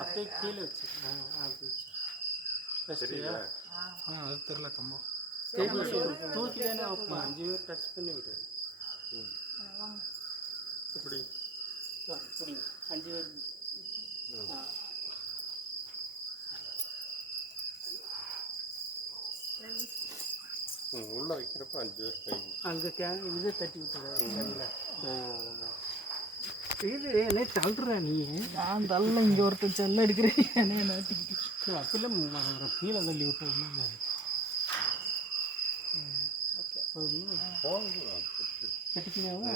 அப்படியே கீழே வச்சு அப்படி வச்சிட்டியா? அது தெரியல கம்பம் தூக்கி தானே வைப்போம். 5 பேர் டச் பண்ணி விடு. இப்படி இப்படி 5 பேர் உள்ள வைக்கிறப்ப 5 பேர் கை அங்கே இதை தட்டி விட்டுற. இது என்ன தள்ளுற நீ? நான் தள்ள இங்கே ஒருத்தர் செல்ல எடுக்கிறேன். என்ன நாட்டிக்கிட்டு அப்பெல்லாம் கீழே தள்ளி விட்டுருந்தா கட்டிக்கினாவா?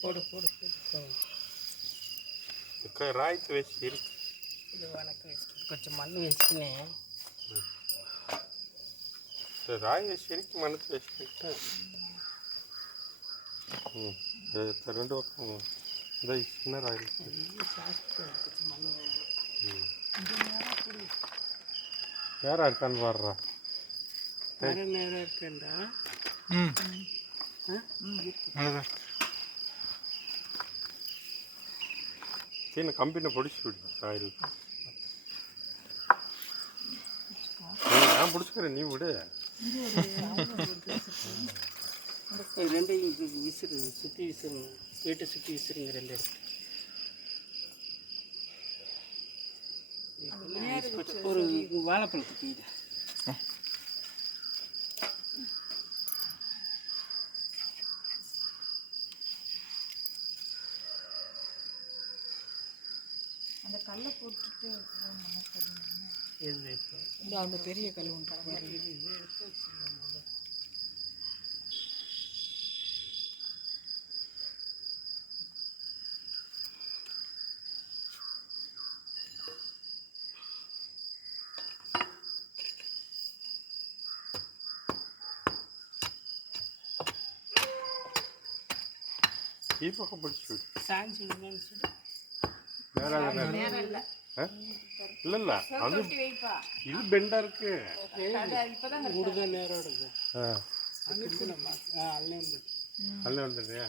போடு போடு போடு. ராய்த்து வச்சு இருக்கு. இது வணக்கம் கொஞ்சம் மண் வச்சுக்கினேன். ராய் வச்சு இருக்கு மனசு வச்சுக்கிட்டு 2 பக்கம் இந்த சின்ன ராய் யாரா இருக்கான்னு பாடுறா. நேரம் இருக்கேன்டா. சீன கம்பினை பிடிச்சி விடு ராயில். நான் பிடிச்சிக்கிறேன், நீ விடு. ரெண்டையும் விசிறு சுற்றி விசிறுங்க. வீட்டை சுற்றி விசிறுங்க 2 இடத்துல. ஒரு வாழைப்பழத்துக்கு இது அந்த கல்லை போட்டுட்டு எது இப்போ இந்த அந்த பெரிய கல் ஒன்று இது எடுத்து வச்சுருவாங்க. ಈ ಪಕ್ಕ ಬಿಡಿಸ್ಬಿಡಿ. சாஞ்சி விடுங்கன்னு சொல்லி இல்ல அது இது பெண்டா இருக்கு. விடுத நேரம் எடுக்கு. அல்ல வந்துடுறியா?